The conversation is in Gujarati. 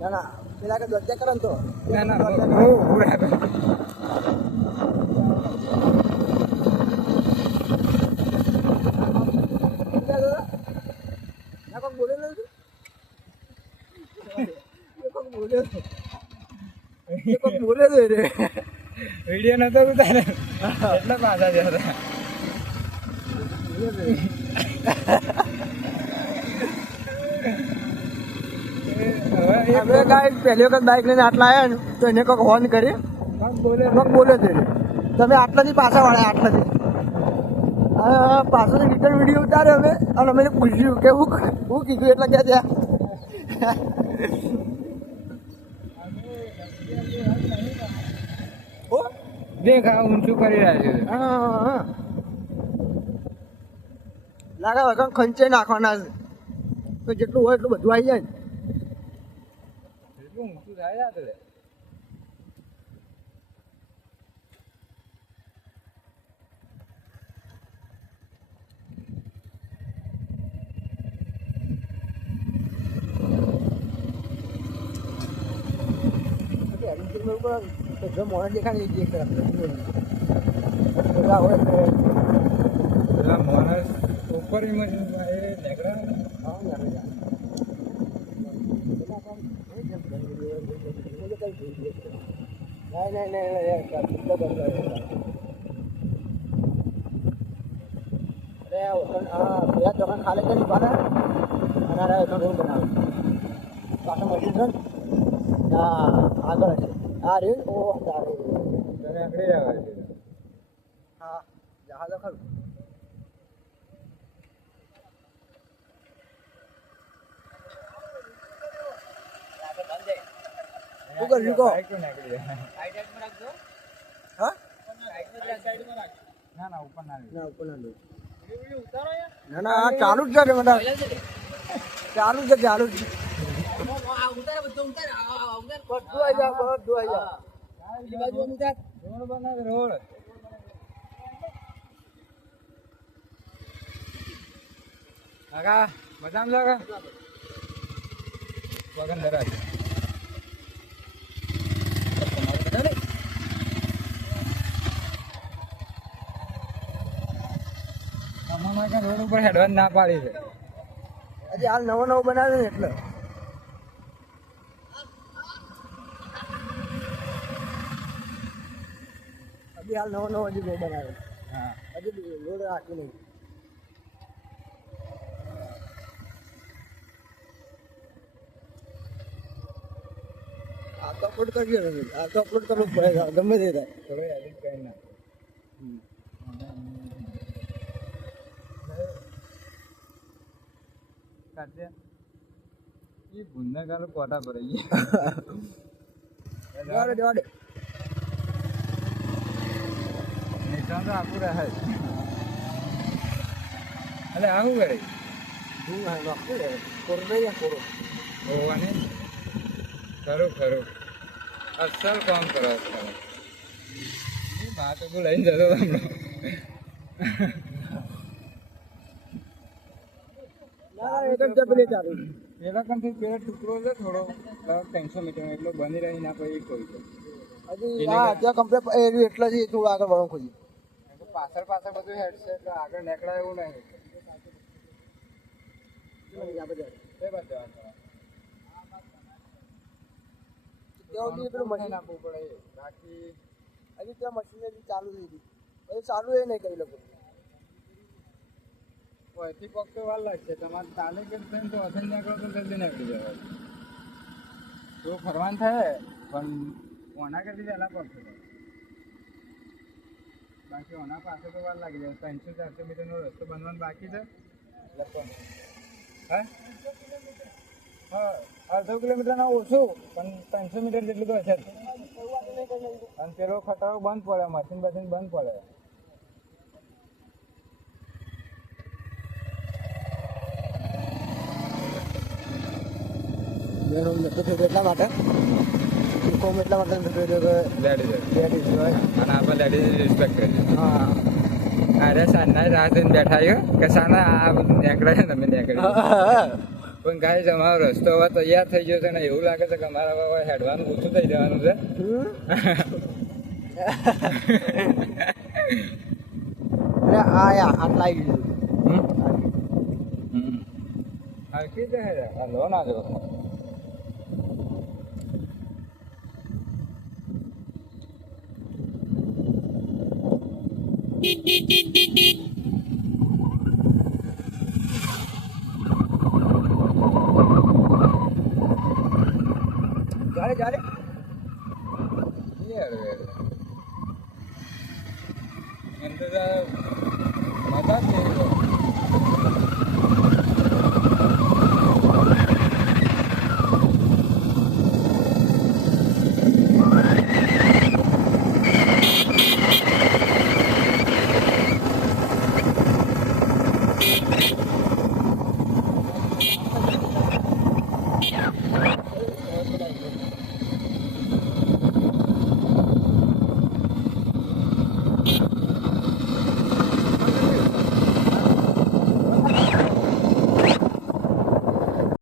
ના ના પેલા કે દોડ્યા કરો ને તો ના ના બોલે છે રે વિડીયો નતો ઉતારે એટલે પાછા જતા હવે કાંઈ પહેલી વખત બાઇક લઈને આટલા આવ્યા ને તો એને કોઈક હોર્ન કરી બોલે છે તમે આટલાથી પાછા વાળ્યા આટલાથી પાછળથી રિટર્ન વિડીયો ઉતાર્યો અમે અને અમે પૂછ્યું કે હું કીધું એટલે ક્યાં ત્યાં દેખ આ ઊંચું કરી રહ્યા છે લાગે વગર ખંચે નાખવાના છે તો જેટલું હોય એટલું બધું આવી જાય ને એટલું ઊંચું થાય છે મોડા દેખાય એક માણસ ઉપર મશીન એ નીકળે દુકાન ખાલી કરી બારા અને રૂમ બનાવે પાછળ મશીન છે હા આગળ છે આ રે ઓ તારે તને આકડી આવે છે હા જહાજ ખરું શું કર્યું કહો હા ના ના ઉપર ના ના ઉપર ના ના ના ચાલુ જ છે બધા ચાલુ છે ચાલુ જ બધું આવી જાય રોડ બનાવે રોડ કાકા બદામ લો કા વગન દરાજ રોડ ઉપર હેડવાની ના પાડી છે હજી હાલ નવો નવો બનાવે ને એટલે હજી હાલ નવો નવો હજી બનાવે હા હજી રોડ રાખી નહીં આ તો અપલોડ કરી આ તો અપલોડ કરવું પડે ગમે તે થાય થોડો એડિટ કરી ના કાઢે એ ભૂંડા કાલો કોટા પર જવા દે નિશાન તો આપું રહે અરે આવું કરે હું નાખું રે કોરો નહીં કોરો હોવાને ખરું ખરું અસલ કામ કરો એ વાત તો લઈને જતો તમને પેલા કંથી પેલો ટુકડો છે થોડો 300 મીટર એટલો બની રહી ના પછી કોઈ છે હજી હા ત્યાં કમ્પ્લેટ એરિયો એટલે જ થોડું આગળ વળો ખોજી પાછળ પાછળ બધું હેડ છે એટલે આગળ નીકળાય એવું નહીં પેલું મશીન આપવું પડે બાકી હજી ત્યાં મશીનરી ચાલુ થઈ ગઈ પછી ચાલુ એ નહીં કરી લોકો અહીંથી પગ તો વાર લાગશે તમારે ચાલે કે થઈને તો અસર નીકળો તો જલ્દી નીકળી જવાય તો ફરવાનું થાય પણ ઓના કરતી પહેલાં પડશે બાકી ઓના પાસે તો વાર લાગી જાય 300-400 મીટરનો રસ્તો બનવાનો બાકી છે એટલે પણ હા અડધો કિલોમીટરના ઓછું પણ 300 મીટર જેટલું તો હશે અને પેલો ખટારો બંધ પડે મશીન બંધ પડે એટલા માટે કોમ એટલા માટે લેડીઝ હોય અને આપણે લેડીઝ રિસ્પેક્ટ કરીએ હા અરે સાંજના રાહ જોઈને બેઠા છો કે સાના આ બધું નીકળે છે તમે નીકળે પણ ગાઈસ અમારો રસ્તો હવે તૈયાર થઈ ગયો છે ને એવું લાગે છે કે અમારા હવે હેડવાનું ઓછું થઈ જવાનું છે આટલા આવી ગયું હરખી જ હે આ લો ના જો ચાલે ચાલે યાર એમ તો